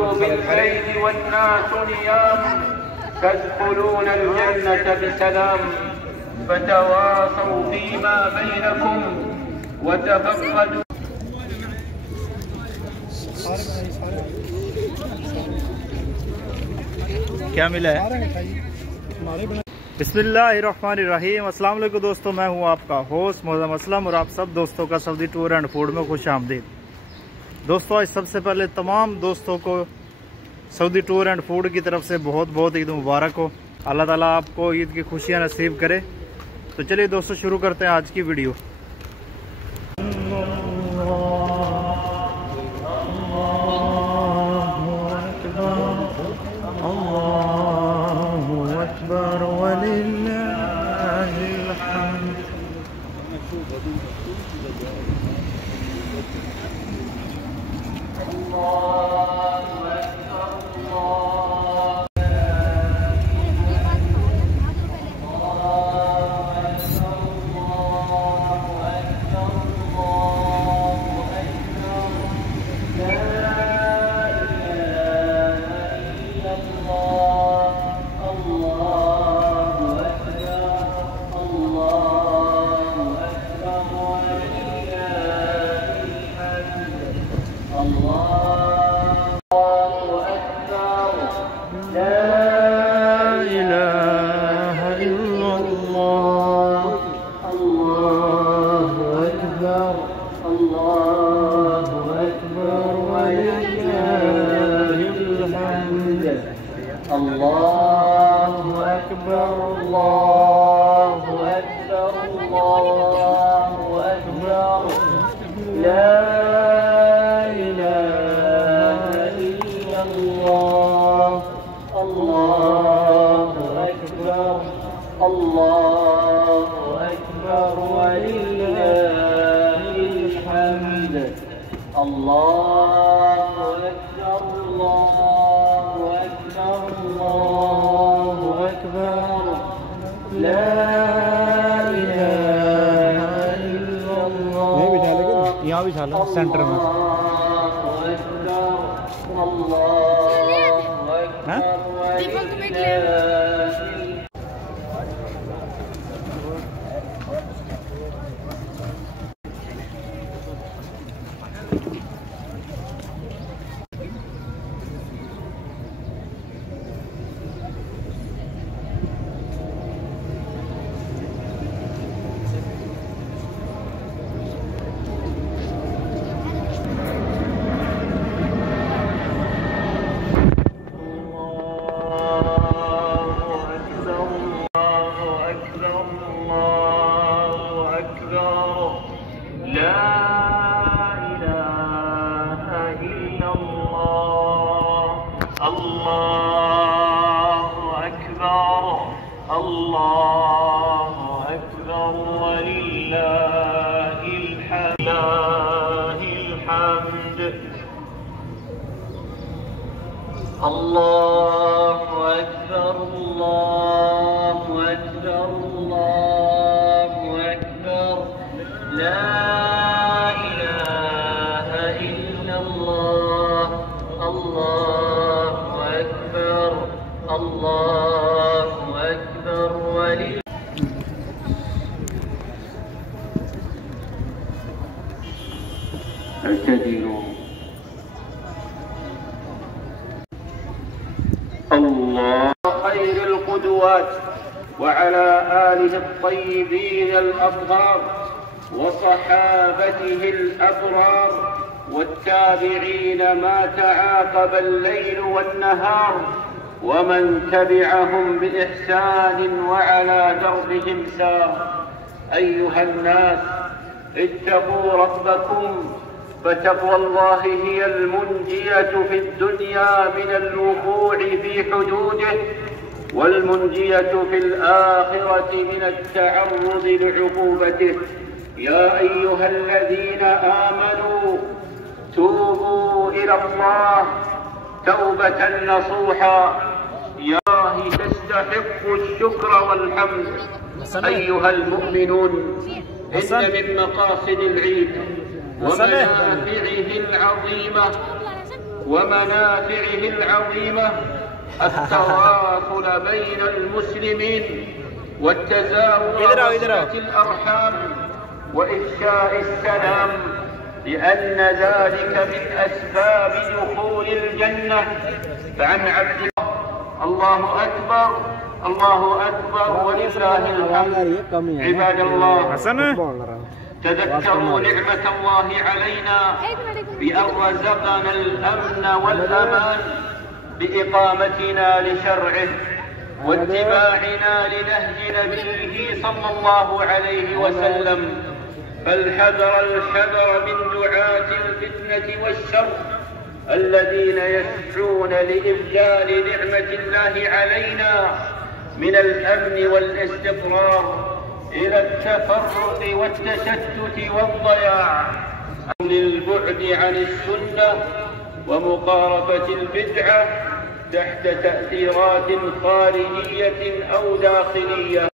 بالليل والناس نيام تدخلون الجنة بسلام فتواصوا فيما بينكم وتفقدوا. क्या मिला है? बिस्मिल्लाहिर्रहमानिर्रहीम। अस्सलाम वालेकुम दोस्तों, मैं हूं आपका होस्ट मोहम्मद असलम और आप सब दोस्तों का सऊदी टूर एंड फूड में खुश आमदीद। दोस्तों, आज सबसे पहले तमाम दोस्तों को सऊदी टूर एंड फूड की तरफ से बहुत बहुत ईद मुबारक हो। अल्लाह ताला आपको ईद की खुशियां नसीब करे। तो चलिए दोस्तों, शुरू करते हैं आज की वीडियो। यहाँ भी चला सेंटर में الله خير القدوات وعلى آله الطيبين الأطهار وصحابته الأبرار والتابعين ما تعاقب الليل والنهار ومن تبعهم بإحسان وعلى دربهم سار. أيها الناس، اتقوا ربكم، فتقوى الله هي المنجية في الدنيا من الوقوع في حدوده، والمنجية في الآخرة من التعرض لعقوبته. يا أيها الذين آمنوا توبوا إلى الله توبة نصوحا. يا الله تستحق الشكر والحمد. أيها المؤمنون، إن من مقاصد العيد ومنافعه العظيمة ومنافعه العظيمة التواصل بين المسلمين والتزاور وصلة الأرحام وإفشاء السلام، لأن ذلك من أسباب دخول الجنة. فعن عبد الله أكبر الله أكبر ولله الحمد. عباد الله، تذكروا نعمة الله علينا بأن رزقنا الأمن والأمان بإقامتنا لشرعه واتباعنا لنهج نبيه صلى الله عليه وسلم. فالحذر الحذر من دعاة الفتنة والشر الذين يسعون لإبدال نعمة الله علينا من الأمن والاستقرار إلى التفرق والتشتت والضياع، للبعد عن السنة ومقارفة البدعة تحت تأثيرات خارجية أو داخلية.